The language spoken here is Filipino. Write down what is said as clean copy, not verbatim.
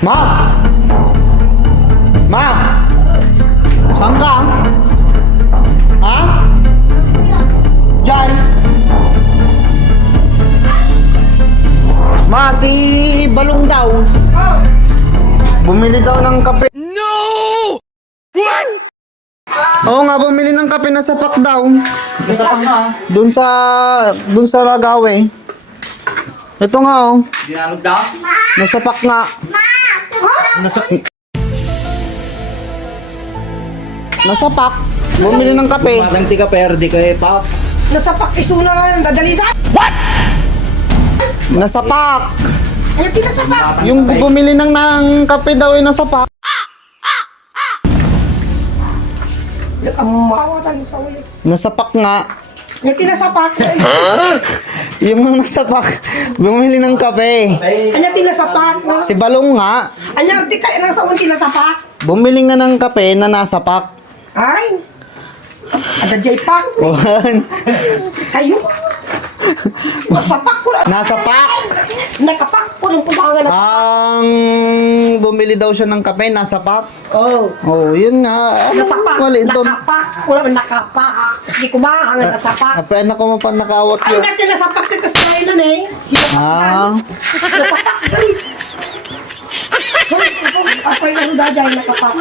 Ma! Ma! Saan ka? Ha? Diyan? Ma, si Balong daw. Bumili daw ng kape. No! What? Oo nga, bumili ng kape na sapak daw. Doon sa Lagawe. Ito nga oh. Dinalog daw? Nasapak nga. Nasapak. Bumili ng kape. Madang tika perdi kayo pa. Nasapak isunan, dadalisan. Nasapak. Ay, tinasapak. Yung bumili ng kape daw ay nasapak. Ang mawatan sa ulit. Nasapak nga. Ay, tinasapak. Yung mga nasapak. Bumili ng kape. Ay, tinasapak. Si Balong nga. Ay, di kayo nasa ulit tinasapak. Bumili nga ng kape na nasapak. Ay. Ada jaypak. Wan. Kayo. Nasapak ko na. Nasapak. Nakapak ko ng pumangan na. Ang bumili daw siya ng kape, nasapak. Oh. Oh, yun nga. Nasapak. Mali doon. Nakapak. Ko naman nakapak. Hindi ko ba ang nasapak. Apa na ko mapanakawat Ay, yun. natin nasapak ka kasi kailan eh. Ah. Nasapak. Ay, ako yung ano dahil nakapak.